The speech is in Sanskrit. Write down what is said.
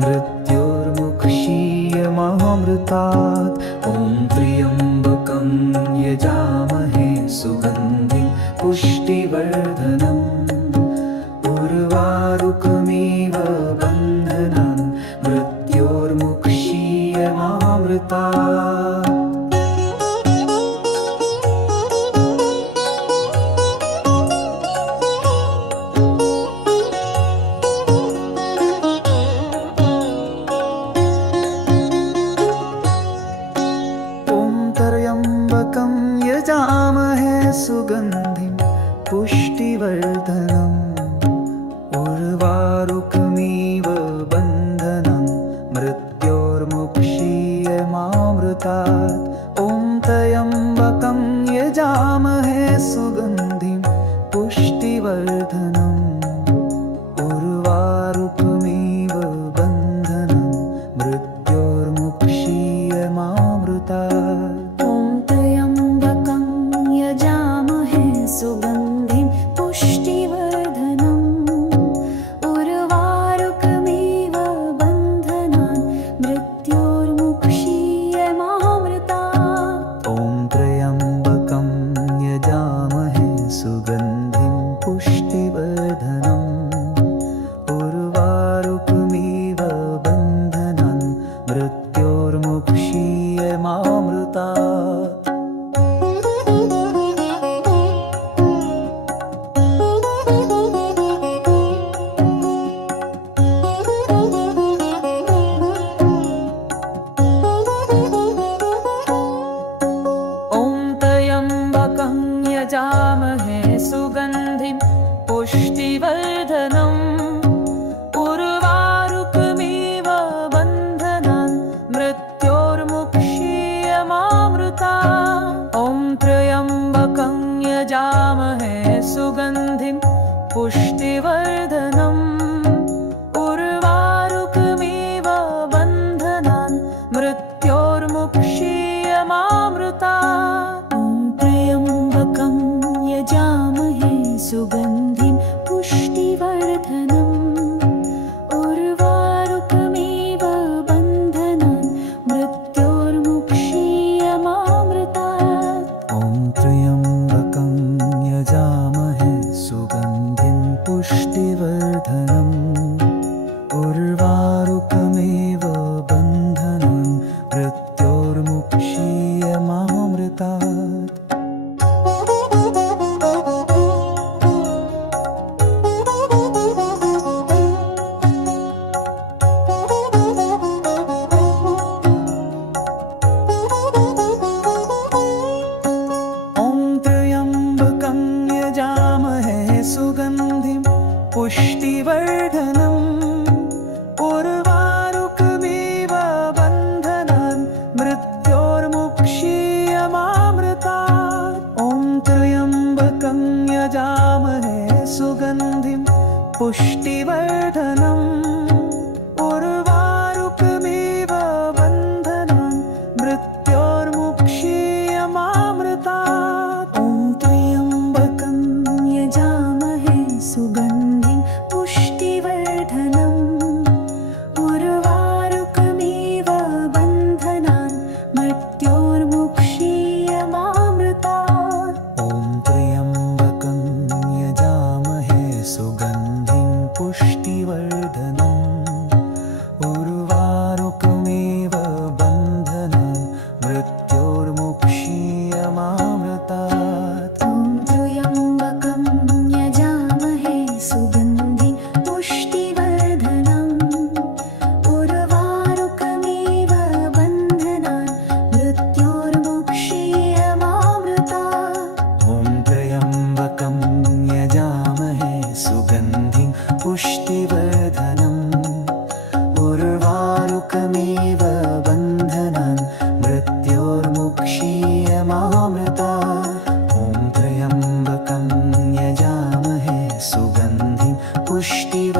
मृत्योर्मुक्षीयमामृतात्। ॐ त्र्यम्बकं यजामहे सुगन्धिं पुष्टिवर्धनम्। उर्वारुकमिव बन्धनान् मृत्योर्मुक्षीयमामृतात्। त्र्यम्बकं यजामहे सुगन्धिं पुष्टिवर्धनम्। उर्वारुकमिव बन्धनं मृत्योर्मुक्षीयमामृतात्। ॐ त्र्यम्बकं यजामहे सुगन्धिं पुष्टिवर्धनम्। उर्वारुकमिव बन्धनं मृत्योर्मुक्षीयमामृतात्। सुगन्धिं पुष्टिवर्धनम्। उर्वारुकमिव बन्धनान् मृत्योर्मुक्षीयमामृतात्। ॐ त्र्यम्बकं यजामहे सुगन्धिं पुष्टिवर्धनम्। उर्वारुकमिव बन्धनान् मृत्योर्मुक्षीयमामृतात्। यजामहे सुगन्धिं पुष्टिवर्धनम्। उर्वारुकमिव बन्धनान् मृत्योर्मुक्षीयमामृतात्। ॐ त्र्यम्बकं यजामहे सुगन्धिं पुष्टिवर्धनम्। उर्वारुकमिव बन्धनान् मृत्योर्मुक्षीयमामृतात्। यजामहे सुगन्धिं पुष्टिवर्धनम्। उर्वारुकमिव बन्धनान् मृत्योर्मुक्षीयमामृतात्। ॐ त्र्यम्बकं यजामहे सुगन्धिं पुष्टिवर्धनम्। उर्वारुकमिव बन्धनान् मृत्योर्मुक्षीयमामृतात्। सुगन्धिं पुष्टिवर्धनम्। उर्वारुकमिव बन्धनान् मृत्योर्मुक्षीयमामृतात्। ॐ त्र्यम्बकं यजामहे सुगन्धिं पुष्टिवर्धनम्। उर्वारुकमिव बन्धनान् मृत्योर्मुक्षीयमामृतात्। ॐ त्र्यम्बकं यजामहे सुगन्धिं पुष्टिवर्धनम्। उर्वारुकमिव बन्धनान् मृत्योर्मुक्षीयमामृतात्। ॐ त्र्यम्बकं यजामहे सुगन्धिं पुष्टिवर्धनम्। उर्वारुकमिव बन्धनान् मृत्योर्मुक्षीयमामृतात्। ॐ त्र्यम्बकं यजामहे सुगन्धिं पुष्टिवर्धनम्। उर्वारुकमिव बन्धनान् मृत्योर्मुक्षीयमामृतात्। ॐ त्र्यम्बकं यजामहे सुगन्धिं पुष्टिवर्धनम्। उर्वारुकमिव बन्धनान् मृत्योर्मुक्षीयमामृतात्। ॐ त्र्यम्बकं यजामहे सुगन्धिं पुष्टिवर्धनम्।